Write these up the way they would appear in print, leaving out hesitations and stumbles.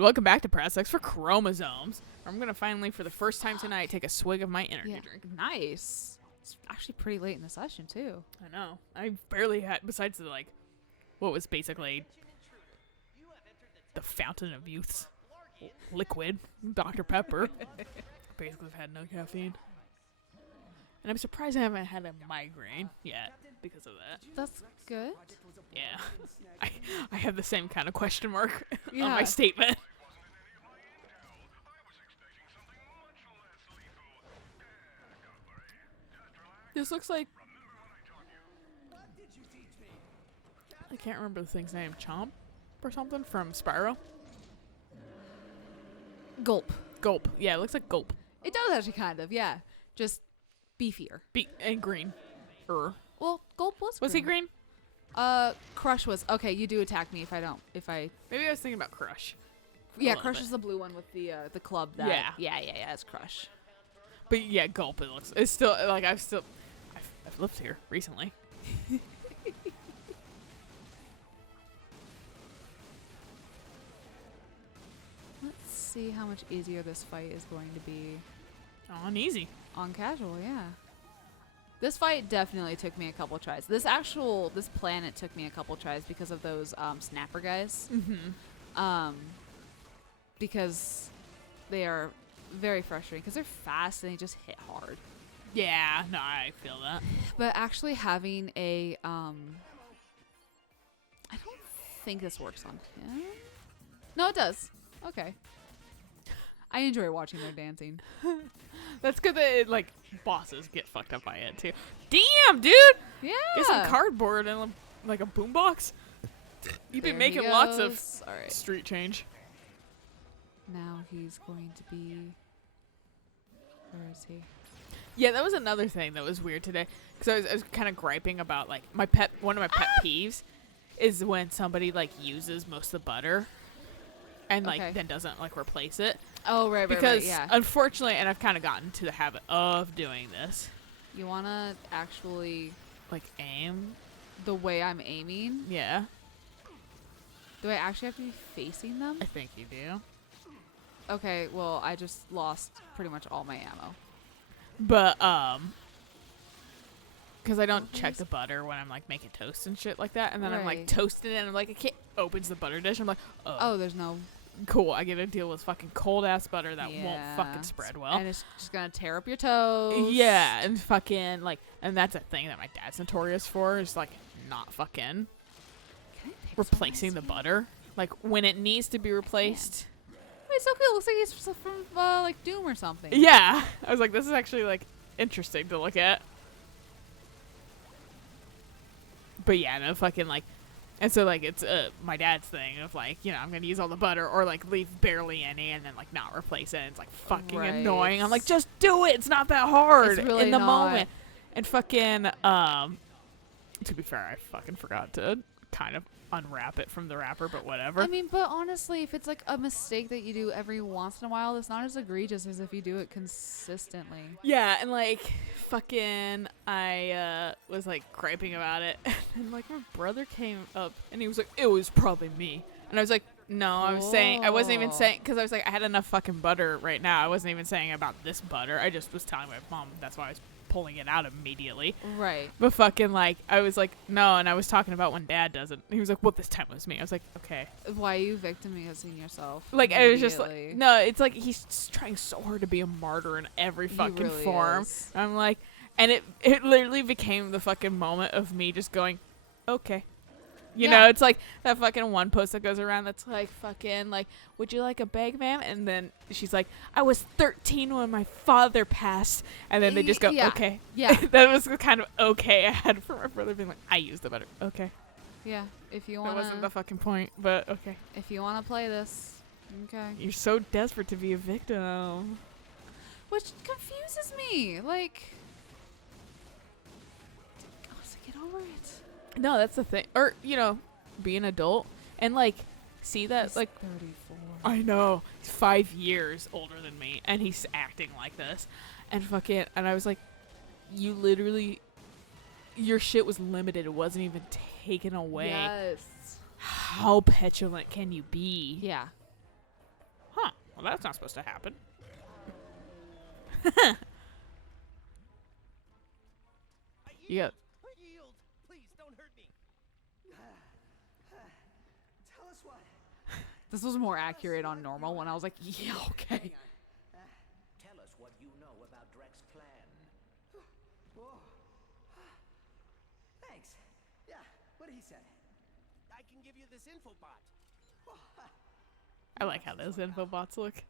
welcome back to Press X for Chromosomes. I'm going to finally, for the first time tonight, take a swig of my energy drink. Nice. It's actually pretty late in the session, too. I know. I barely had, besides the, what was basically the fountain of youth's liquid, Dr. Pepper. Basically, I've had no caffeine. And I'm surprised I haven't had a migraine yet because of that. That's good. Yeah. I have the same kind of question mark on my statement. This looks like... I can't remember the thing's name. Chomp or something from Spyro? Gulp. Gulp. Yeah, it looks like Gulp. It does actually kind of, yeah. Just beefier. And green. Well, Gulp was green. Was he green? Crush was. Okay, you do attack me if I don't. Maybe I was thinking about Crush. Yeah, Crush is the blue one with the club. Yeah, it's Crush. But yeah, Gulp. It's still like I've lived here recently. Let's see how much easier this fight is going to be. On easy. On casual, yeah. This fight definitely took me a couple tries. This planet took me a couple tries because of those snapper guys. Mm-hmm. Because they are very frustrating because they're fast and they just hit hard. Yeah, no, I feel that. But actually having a I don't think this works on him. No, it does. Okay. I enjoy watching their dancing. That's good that bosses get fucked up by it too. Damn, dude! Yeah. Get some cardboard and a boombox. You've been making lots of street change. Now he's going to be. Where is he? Yeah, that was another thing that was weird today. Because I was kind of griping about one of my pet peeves is when somebody uses most of the butter and then doesn't replace it. Oh, right, because yeah. Unfortunately, and I've kind of gotten to the habit of doing this. You want to actually aim the way I'm aiming? Yeah. Do I actually have to be facing them? I think you do. Okay, well, I just lost pretty much all my ammo. But because I don't check the butter when I'm making toast and shit like that, and then I'm toasting it, and I'm I can't opens the butter dish. I'm like, oh, there's no. Cool, I get to deal with fucking cold ass butter that won't fucking spread well. And it's just gonna tear up your toes. Yeah, and fucking and that's a thing that my dad's notorious for is not fucking replacing the butter. When it needs to be replaced. It's so cool. It looks like he's from Doom or something. Yeah. I was like, this is actually interesting to look at. But yeah, no fucking and so it's my dad's thing of I'm gonna use all the butter or leave barely any and then not replace it. And it's fucking annoying. I'm just do it. It's not that hard really in the not. moment. And fucking to be fair, I fucking forgot to kind of unwrap it from the wrapper, but whatever. I mean, but honestly, if it's a mistake that you do every once in a while, it's not as egregious as if you do it consistently. Yeah, and fucking I was griping about it, and my brother came up and he was like, it was probably me, and I was like, no, I wasn't even saying, because I was I had enough fucking butter right now. I wasn't even saying about this butter. I just was telling my mom that's why I was pulling it out immediately. Right. But fucking I was no, and I was talking about when dad does it. He was like, well, this time it was me. I was like, okay. Why are you victimizing yourself? I was just no, it's he's trying so hard to be a martyr in every fucking really form. is. I'm and it literally became the fucking moment of me just going, okay. You know, it's that fucking one post that goes around that's fucking would you like a bag, ma'am? And then she's like, I was 13 when my father passed. And then they just go, okay. Yeah. That was the kind of okay I had for my brother being I used the butter. Okay. Yeah. If you want That wasn't the fucking point, but okay. If you want to play this, okay. You're so desperate to be a victim. Which confuses me. Get over it. No, that's the thing. Or, be an adult and see that He's 34. I know. He's 5 years older than me and he's acting like this. And fucking and I was you literally your shit was limited. It wasn't even taken away. Yes. How petulant can you be? Yeah. Well, that's not supposed to happen. Yeah. Yield. Please don't hurt me. Tell us what. This was more accurate on normal when I was like, yeah, okay. Tell us what you know about Drek's plan. Whoa. Thanks. Yeah, what he said. I can give you this infobot. I like how those infobots look.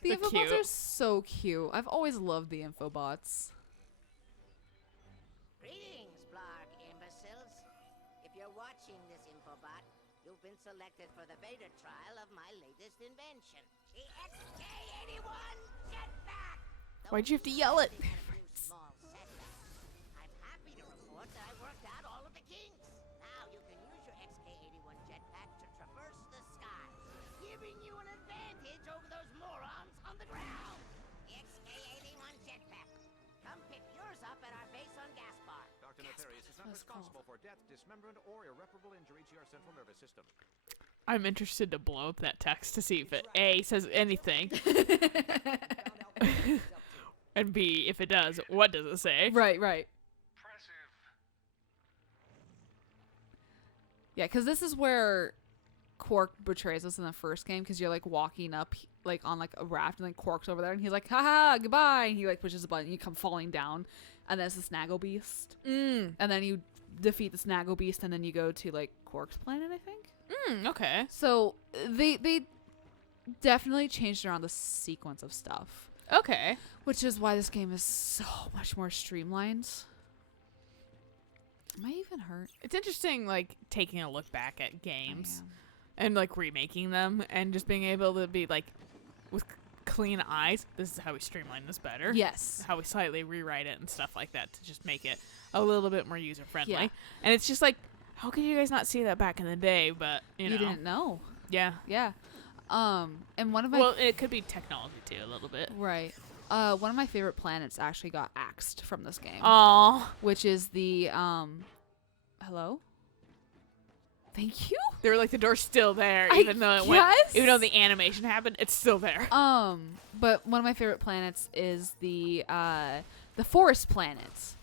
The They're infobots cute. are so cute. I've always loved the infobots. Greetings, Blarg imbeciles. If you're watching this infobot, you've been selected for the beta trial of my latest invention, the XK-81 jetpack. Why'd you have to yell it? Small setbacks. I'm happy to report that I worked out all of the kinks. Now you can use your XK-81 jetpack to traverse the skies, giving you an advantage over those morons on the ground. The XK-81 jetpack. Come pick yours up at our base on Gaspar. Dr. Nefarious is not responsible for death, dismemberment, or irreparable injury to your central nervous system. I'm interested to blow up that text to see if it A, says anything, and B, if it does, what does it say? Right, right. Yeah, because this is where Quark betrays us in the first game, because you're like walking up like on like a raft and like Quark's over there and he's like, haha, goodbye, and he like pushes a button and you come falling down, and then it's the Snagglebeast, and then you defeat the Snagglebeast and then you go to like Quark's planet, I think. Okay. So they definitely changed around the sequence of stuff, Okay. which is why this game is so much more streamlined. Am I even hurt? It's interesting, like, taking a look back at games I and, like, remaking them and just being able to be, like, with clean eyes, this is how we streamline this better. Yes. How we slightly rewrite it and stuff like that to just make it a little bit more user-friendly. Yeah. And it's just like, how could you guys not see that back in the day? But, you know. didn't know. Yeah. Yeah. And one of my Well, it could be technology, too, a little bit. right. One of my favorite planets actually got axed from this game, Aw. which is the hello. Thank you. They were like, the door's still there, I even though it went, guess. even though the animation happened, it's still there. But one of my favorite planets is the forest planet,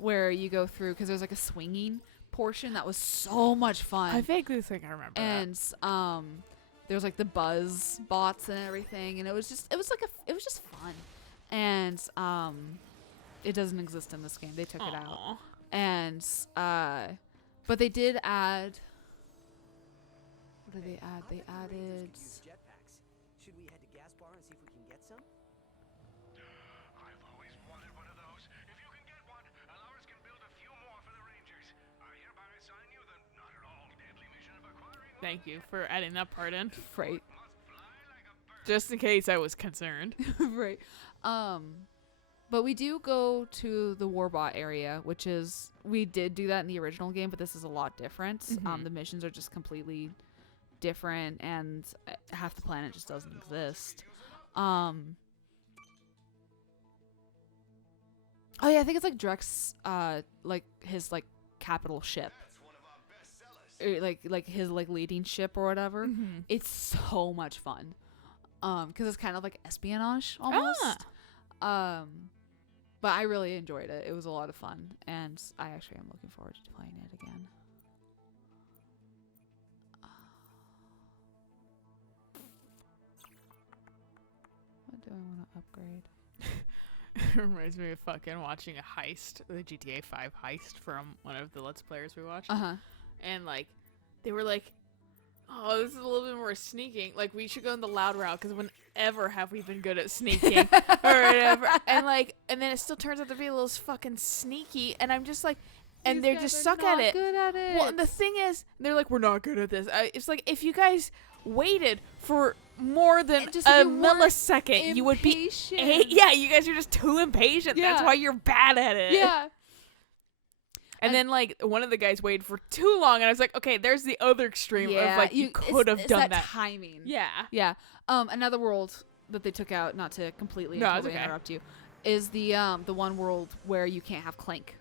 where you go through, because there's like a swinging portion that was so much fun. I vaguely think I remember that. And there's like the buzz bots and everything, and it was just fun. And it doesn't exist in this game. They took it out. Aw. And but they did add. What did they add? They added. Use jetpacks. Should we head to Gaspar and see if we can get some? I've always wanted one of those. If you can get one, Alaris can build a few more for the Rangers. I hereby assign you the not at all deadly mission of acquiring one. Thank you for adding that part in. Right. Must fly like a bird. Just in case I was concerned. Right. But we do go to the Warbot area, which is, we did do that in the original game, but this is a lot different. The missions are just completely different, and half the planet just doesn't exist. Oh yeah, I think it's like Drek's like his like capital ship. Like his like leading ship or whatever. It's so much fun. Because it's kind of like espionage almost. But I really enjoyed it. It was a lot of fun, and I actually am looking forward to playing it again. What do I want to upgrade? It reminds me of fucking watching a heist, the GTA 5 heist from one of the Let's Players we watched. And, like, they were like, oh, this is a little bit more sneaking. Like, we should go in the loud route, because whenever have we been good at sneaking or whatever. And, like, and then it still turns out to be a little fucking sneaky, and I'm just like, and they just suck at it. Good at it. Well, and the thing is, they're like, we're not good at this. It's like, if you guys waited for more than Just a if you weren't millisecond, you would be. impatient. Yeah, you guys are just too impatient. That's Yeah. why you're bad at it. Yeah. And then, like, one of the guys waited for too long, and I was like, okay, there's the other extreme of, like, you could have done that. timing. Yeah. Yeah. Another world that they took out, not to completely No, it's totally okay. interrupt you, is the one world where you can't have Clank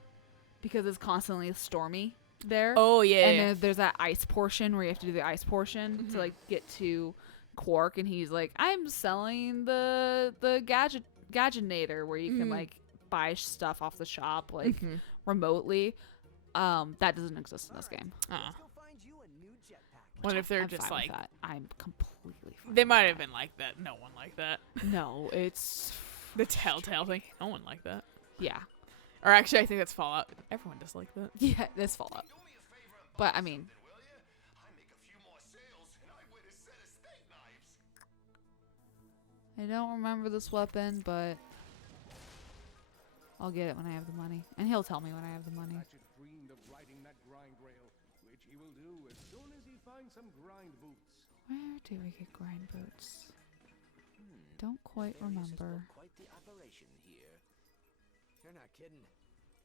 because it's constantly stormy there. Oh, yeah. And then there's that ice portion where you have to do the ice portion to like get to Quark, and he's like, I'm selling the gadgetinator where you can like buy stuff off the shop like remotely. That doesn't exist in this game. What if they're I'm just fine like with that. I'm completely fine. they with might that. have been like that. No one like that. No, it's The Telltale thing. No one like that. yeah. Or actually, I think that's Fallout. Everyone does like that. Yeah, this Fallout. But I mean, I don't remember this weapon, but I'll get it when I have the money. And he'll tell me when I have the money. Ratchet dreamed of riding that grind rail, which he will do as soon as he finds some grind boots. Where do we get grind boots? Don't quite remember. Quite the operation here. You're not kidding.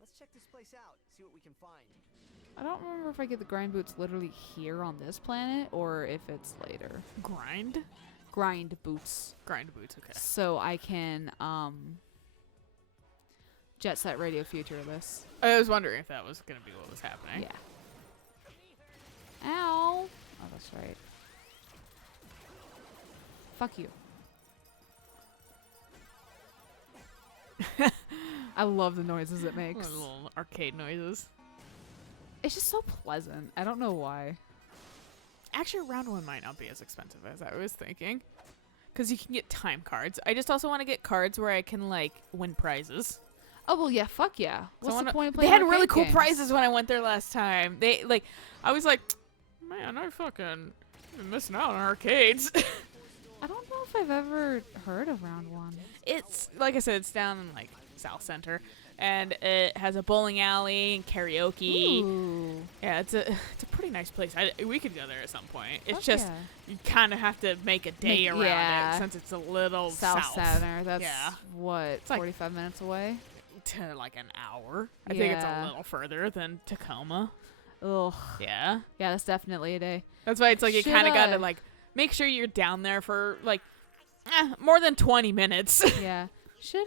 Let's check this place out, see what we can find. I don't remember if I get the grind boots literally here on this planet or if it's later. Grind? Grind boots. Grind boots, okay. So I can Jet Set Radio Future this. I was wondering if that was going to be what was happening. Yeah. Ow. Oh, that's right. Fuck you. I love the noises it makes. Little arcade noises. It's just so pleasant. I don't know why. Actually, round one might not be as expensive as I was thinking. Because you can get time cards. I just also want to get cards where I can, like, win prizes. Oh, well, yeah, fuck yeah. So What's the point of They playing had really arcade cool games? prizes when I went there last time. They, like, I was like, man, I fucking been missing out on arcades. I don't know if I've ever heard of round one. It's, like I said, it's down in, like, South Center. And it has a bowling alley and karaoke. Ooh. Yeah, it's a pretty nice place. We could go there at some point. It's Fuck just yeah. you kind of have to make a day around yeah. it since it's a little South south Center. That's Yeah. what, like- 45 minutes away? to like an hour. I think it's a Yeah. little further than Tacoma. Ugh. Yeah, Yeah, that's definitely a day. that's why it's like you kind of got to Shoulda. like make sure you're down there for like more than 20 minutes. Yeah. Should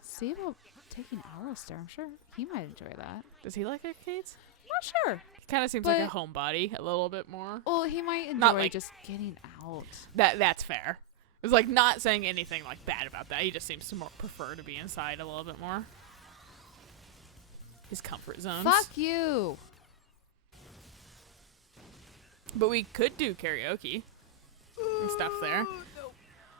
see about taking Alistair. I'm sure he might enjoy that. Does he like arcades? Not sure. He kind of seems like a But- homebody a little bit more. Well, he might enjoy Not like- just getting out. That's fair. It was like not saying anything like bad about that. He just seems to more prefer to be inside a little bit more. His comfort zones. Fuck you. But we could do karaoke and stuff there.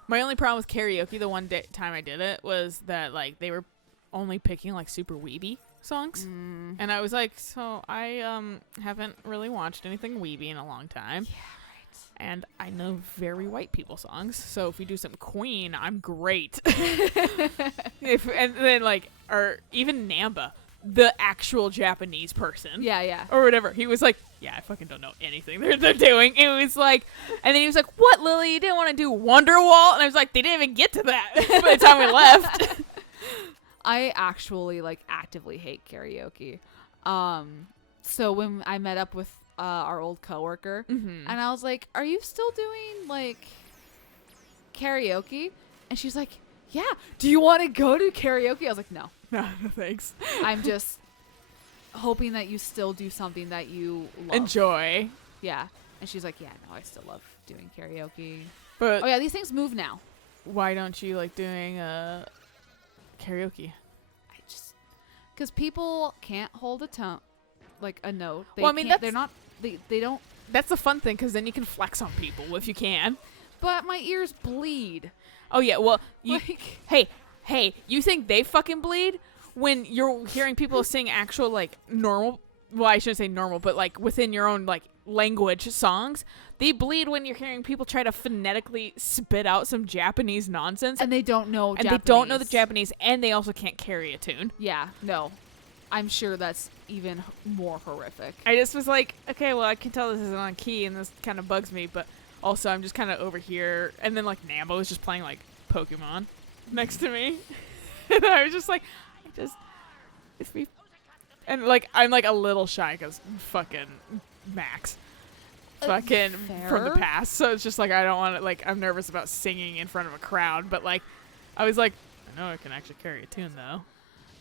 My only problem with karaoke the one time I did it was that like they were only picking like super weeby songs. And I was like, so I haven't really watched anything weeby in a long time. Yeah, right. And I know very white people songs. So if we do some Queen, I'm great. And then like or even Namba, the actual Japanese person. Yeah, yeah. Or whatever. He was like, yeah, I fucking don't know anything they're doing. It was like, and then he was like, what, Lily? You didn't want to do Wonderwall? And I was like, they didn't even get to that by the time we left. I actually like actively hate karaoke. So when I met up with our old coworker, and I was like, "Are you still doing like karaoke?" And she's like, "Yeah. Do you want to go to karaoke?" I was like, "No. No, thanks. I'm just hoping that you still do something that you love." Enjoy. Yeah. And she's like, "Yeah, no, I still love doing karaoke." But Oh yeah, these things move now. why don't you like doing karaoke? I just because people can't hold a tone, like a note. They Well, I mean, can't, that's- they're not. They don't. That's the fun thing, because then you can flex on people if you can. But my ears bleed. Oh, yeah, well, you, Like, hey, you think they fucking bleed when you're hearing people sing actual, like, normal, well, I shouldn't say normal, but, like, within your own, like, language songs? They bleed when you're hearing people try to phonetically spit out some Japanese nonsense. and they don't know. And they don't know the Japanese, and they also can't carry a tune. Yeah, no. I'm sure that's even more horrific. I just was like, okay, well, I can tell this isn't on key, and this kind of bugs me, but also I'm just kind of over here. And then, like, Nambo was just playing, like, Pokemon next to me. And I was just like, it's me. And, like, I'm, like, a little shy because fucking Max. Fucking from the fair. past. So it's just, like, I don't want to, like, I'm nervous about singing in front of a crowd. But, like, I was like, I know I can actually carry a tune, though.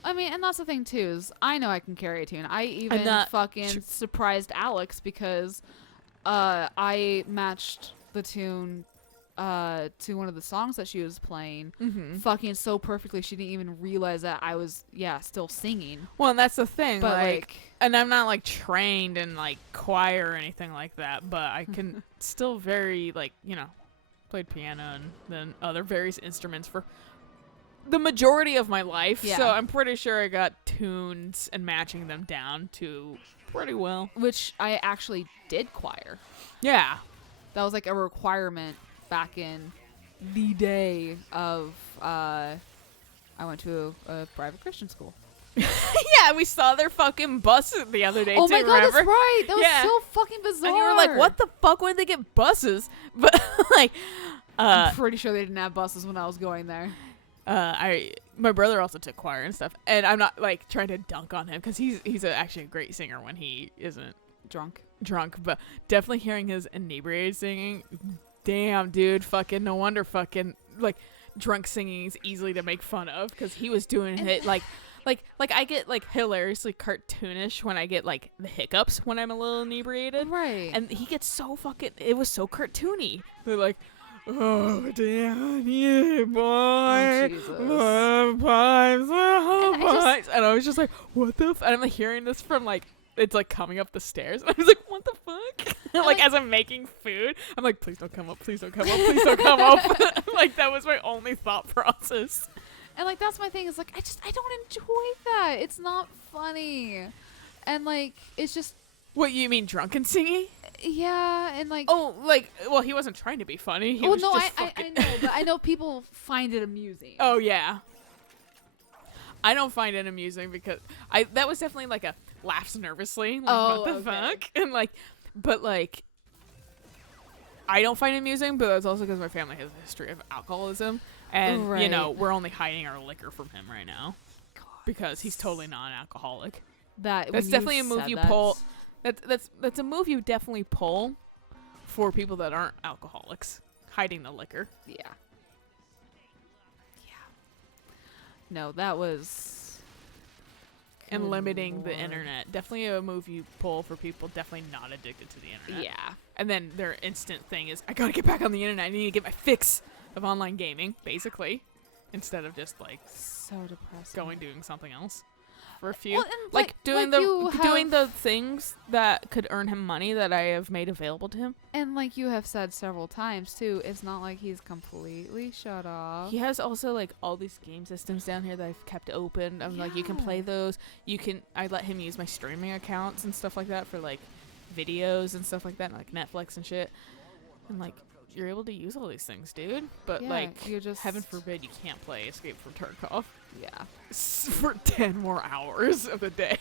I mean, and that's the thing, too, is I know I can carry a tune. I even not fucking surprised Alex because I matched the tune to one of the songs that she was playing, Mm-hmm. fucking so perfectly she didn't even realize that I was still singing. Well, and that's the thing. But like, and I'm not like trained in like choir or anything like that, but I can still very like, you know, played piano and then other various instruments for the majority of my life. Yeah. So I'm pretty sure I got tunes and matching them down to pretty well. Which I actually did choir. Yeah. That was like a requirement back in the day of I went to a private Christian school. Yeah, we saw their fucking bus the other day Oh too, my god, remember? that's right. That was Yeah. so fucking bizarre. And you were like, what the fuck, when did they get buses? But like I'm pretty sure they didn't have buses when I was going there. my brother also took choir and stuff, and I'm not like trying to dunk on him because he's actually a great singer when he isn't drunk, but definitely hearing his inebriated singing, damn dude, fucking no wonder fucking like drunk singing is easily to make fun of because he was doing it like I get like hilariously cartoonish when I get like the hiccups when I'm a little inebriated, Right. and he gets so fucking, it was so cartoony. They're like, oh damn, yeah, boy, Jesus. and I was just like, what the and I'm like hearing this from like, it's like coming up the stairs, and I was like, what the fuck? like as I'm making food, I'm like, please don't come up, please don't come up, please don't come up. Like that was my only thought process. And like that's my thing, is like I don't enjoy that. It's not funny. And like it's just, What, you mean drunken singing? yeah, and like Oh, like, well, he wasn't trying to be funny. He was no, just I fucking... know, but I know people find it amusing. Oh, yeah. I don't find it amusing because that was definitely like a laughs nervously. Like, Oh, what the okay. fuck? And like, but like, I don't find it amusing, but that's also because my family has a history of alcoholism. And, you Right. know, we're only hiding our liquor from him right now because he's totally non-alcoholic. That's That's definitely a move you pull. That's a move you definitely pull for people that aren't alcoholics, hiding the liquor. Yeah. No, that was. And Good limiting the Lord. internet. Definitely a move you pull for people definitely not addicted to the internet. Yeah. And then their instant thing is, I gotta get back on the internet. I need to get my fix of online gaming, basically. Instead of just like So depressing. doing something else. For a few. Well, and like doing you doing have- the things that could earn him money that I have made available to him. And like you have said several times too, it's not like he's completely shut off. He has also like all these game systems down here that I've kept open. I'm like, you can play Yeah. those. I let him use my streaming accounts and stuff like that for like videos and stuff like that, like Netflix and shit. And like, you're able to use all these things, dude. But Yeah, like, you're just- heaven forbid you can't play Escape from Tarkov Yeah. for 10 more hours of the day.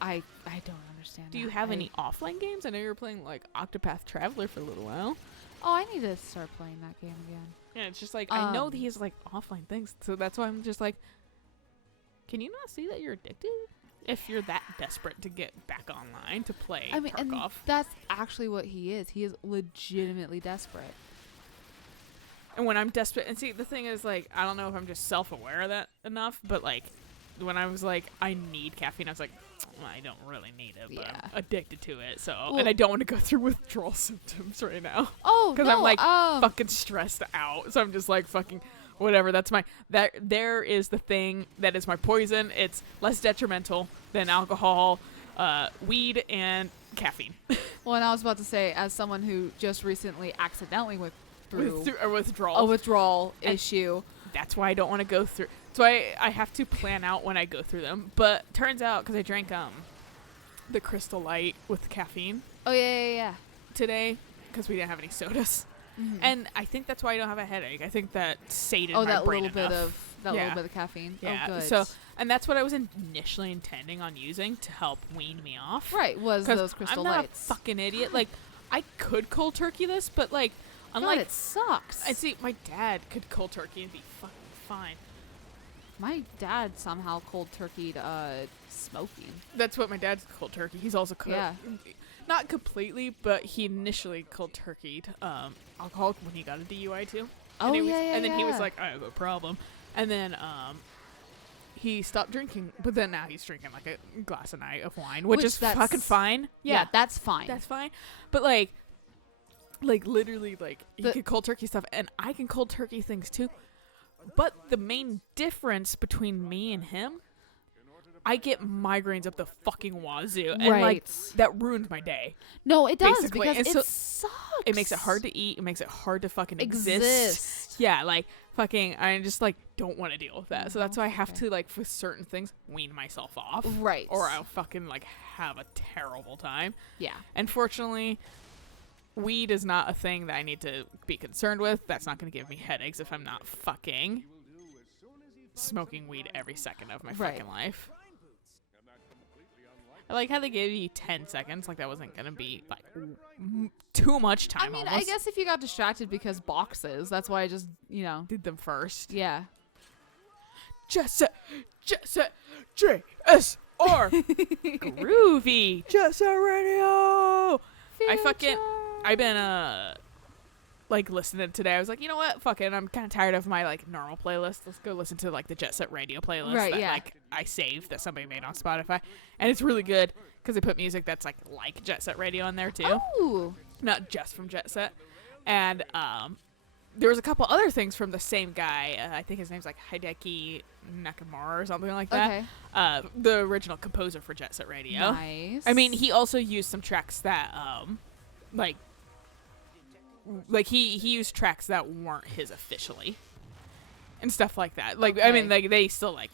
I don't understand. Do you that. have any offline games? I know you were playing like Octopath Traveler for a little while. Oh, I need to start playing that game again. Yeah, it's just like, I know Um, that he has like offline things, so that's why I'm just like, can you not see that you're addicted? If you're that desperate to get back online to play I mean, and Tarkov. that's actually what he is. He is legitimately desperate. And when I'm desperate, and see, the thing is, like, I don't know if I'm just self-aware of that enough, but like, when I was like, I need caffeine, I was like, well, I don't really need it, but Yeah. I'm addicted to it, so, Well- and I don't want to go through withdrawal symptoms right now. Oh, Because no, I'm like fucking fucking stressed out. So I'm just like fucking whatever. That's my there is the thing that is my poison. It's less detrimental than alcohol, weed, and caffeine. Well, and I was about to say, as someone who just recently accidentally went through Withdrawal. a withdrawal And- issue. That's why I don't want to go through. So I have to plan out when I go through them. But turns out, because I drank the Crystal Light with caffeine Oh yeah. today, because we didn't have any sodas. Mhm. And I think that's why I don't have a headache. I think that sated Oh, my that brain little bit enough. of Yeah. little bit of caffeine. Yeah. Oh, good. So, and that's what I was initially intending on using to help wean me off. right was 'Cause those crystal I'm not lights. a fucking idiot. Like, I could cold turkey this, but like, God, unlike it sucks. I see, my dad could cold turkey and be fucking fine. My dad somehow cold turkeyed smoking. That's what my dad's cold turkey. He's also cold. Yeah. Not completely, but he initially cold turkeyed alcohol when he got a DUI too. Oh, and he was, yeah, And then he was yeah. like, I have a problem. And then he stopped drinking, but then now he's drinking like a glass a night of wine, which is that's- fucking fine. Yeah, that's fine. That's fine. But like, Like, literally, like, he The- could cold turkey stuff, and I can cold turkey things too. But the main difference between me and him, I get migraines up the fucking wazoo. And, like, Right. that ruins my day. No, it does Basically. because And it so sucks. It makes it hard to eat. It makes it hard to fucking exist. Exist. Yeah, like, fucking, I just, like, don't want to deal with that. So that's why I have Okay. to, like, for certain things, wean myself off. Right. Or I'll fucking, like, have a terrible time. Yeah. Unfortunately, weed is not a thing that I need to be concerned with. That's not going to give me headaches if I'm not fucking smoking weed every second of my Right. fucking life. I like how they gave you 10 seconds. Like, that wasn't going to be, like, too much I time mean, almost. I guess if you got distracted because boxes, that's why I just, you know. Did them first. Yeah. Jet JSR. Groovy. Jet Set Radio. I've been, like, listening today. I was like, you know what? Fuck it. I'm kind of tired of my, like, normal playlist. Let's go listen to, like, the Jet Set Radio playlist Right, that, yeah. like, I saved that somebody made on Spotify. And it's really good because they put music that's, like Jet Set Radio in there, too. Ooh. Not just from Jet Set. And, there was a couple other things from the same guy. I think his name's, like, Hideki Nakamura or something like that. Okay. The original composer for Jet Set Radio. Nice. I mean, he also used some tracks that, like he used tracks that weren't his officially, and stuff like that. Like, I mean, Okay. like, they still, like,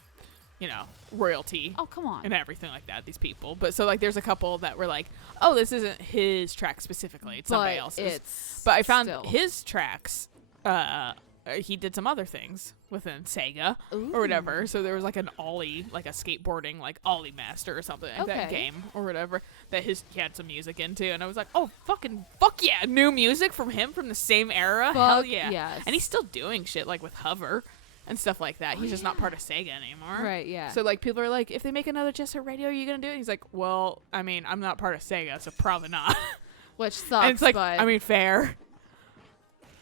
you know, royalty Oh, come on. and everything like that. These people, but so, like, there's a couple that were like, oh, this isn't his track specifically; it's somebody But else's. it's But I found still. his tracks. He did some other things within Sega or whatever. So there was like an Ollie, like a skateboarding, like Ollie Master or something like that Okay. game or whatever that he had some music into. And I was like, oh, fuck yeah, new music from him from the same era. Hell Fuck yeah. yes. And he's still doing shit like with Hover and stuff like that. He's just not part of Sega anymore. Right, yeah. So, like, people are like, if they make another Jet Set Radio, are you going to do it? And he's like, well, I mean, I'm not part of Sega, so probably not. Which sucks, And it's like, but I mean, fair.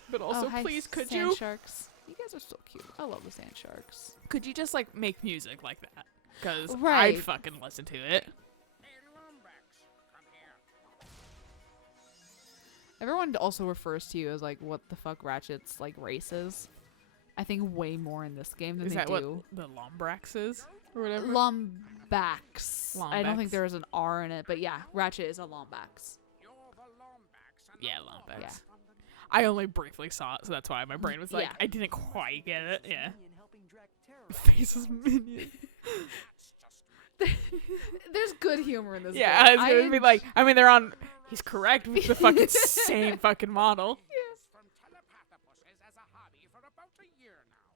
But also, hi, please, could sand you? sharks. You guys are so cute. I love the sand sharks. Could you just, like, make music like that? Because Right. I'd fucking listen to it. Everyone also refers to you as like what the fuck Ratchet's like race is. I think way more in this game than Is they that what do. the Lombrax is? Or whatever? Lombax. I don't think Lombax. there is an R in it, but yeah, Ratchet is a Lombax. Yeah, Lombax. Yeah. I only briefly saw it, so that's why my brain was like, Yeah. I didn't quite get it. Yeah. Minion helping Drek terrorize. Faces minion. There's good humor in this Yeah, I game. was gonna be like, I mean, they're on. He's correct with the fucking same fucking model. From telepathopuses as a hobby for about a year now.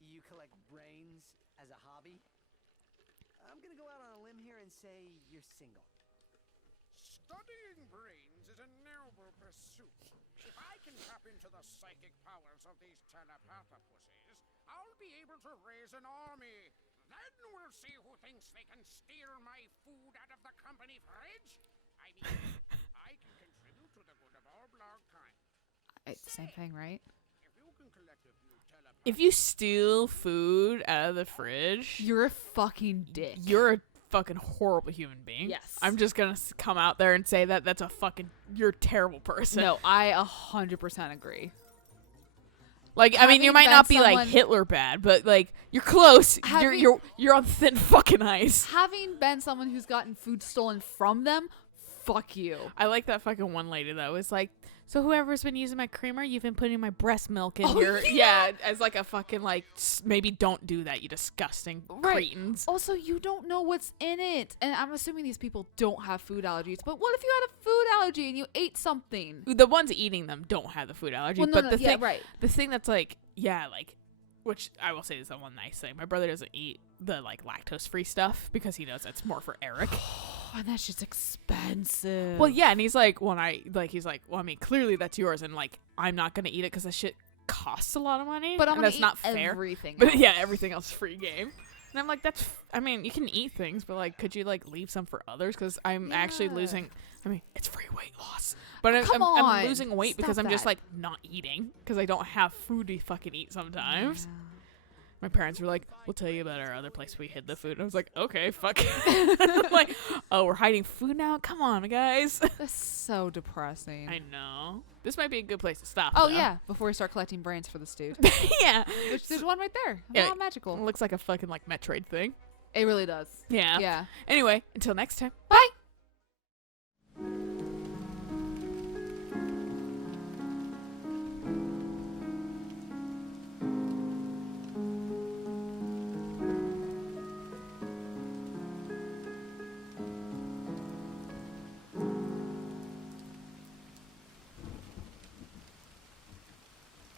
You collect brains as a hobby? I'm gonna go out on a limb here and say you're single. Studying brains is a noble pursuit. If I can tap into the psychic powers of these telepathopuses, I'll be able to raise an army. Then we'll see who thinks they can steal my food out of the company fridge. I mean, I can contribute to the good of all blog kind. It's the same thing, right? If you can collect a few If you steal food out of the fridge, You're a fucking dick. you're a fucking horrible human being. Yes. I'm just gonna come out there and say that that's a fucking, you're a terrible person. No, I 100% agree. Like, I mean, you Having might been not be like someone- Hitler bad, but like you're close. Having- You're on thin fucking ice. Having been someone who's gotten food stolen from them, fuck you. I like that fucking one lady though. It's like, so whoever's been using my creamer, you've been putting my breast milk in Oh, your yeah. as like a fucking like maybe don't do that, you disgusting Right. cretins. Also, you don't know what's in it. And I'm assuming these people don't have food allergies. But what if you had a food allergy and you ate something? The ones eating them don't have the food allergy, Well, no, but no, the yeah, thing, right. the thing that's like, yeah, like, which I will say is the one nice thing. My brother doesn't eat the like lactose-free stuff because he knows that's more for Eric. Oh, and that shit's expensive. Well, yeah, and he's like, well, he's like, well, I mean, clearly that's yours, and like, I'm not gonna eat it because that shit costs a lot of money, But I'm and gonna that's eat not fair. everything. But else. yeah, everything else is free game. And I'm like, I mean, you can eat things, but like, could you like leave some for others? Because I'm actually Yeah. losing. I mean, it's free weight loss, but Come I'm on, losing weight because stop I'm just that. like not eating because I don't have food to fucking eat sometimes. Yeah. My parents were like, we'll tell you about our other place we hid the food. And I was like, okay, fuck. Like, oh, we're hiding food now? Come on, guys. That's so depressing. I know. This might be a good place to stop. Oh, though. yeah. Before we start collecting brains for this dude. Yeah. There's one right there. Yeah. Not magical. It looks like a fucking, like, Metroid thing. It really does. Yeah. Yeah. Anyway, until next time. Bye.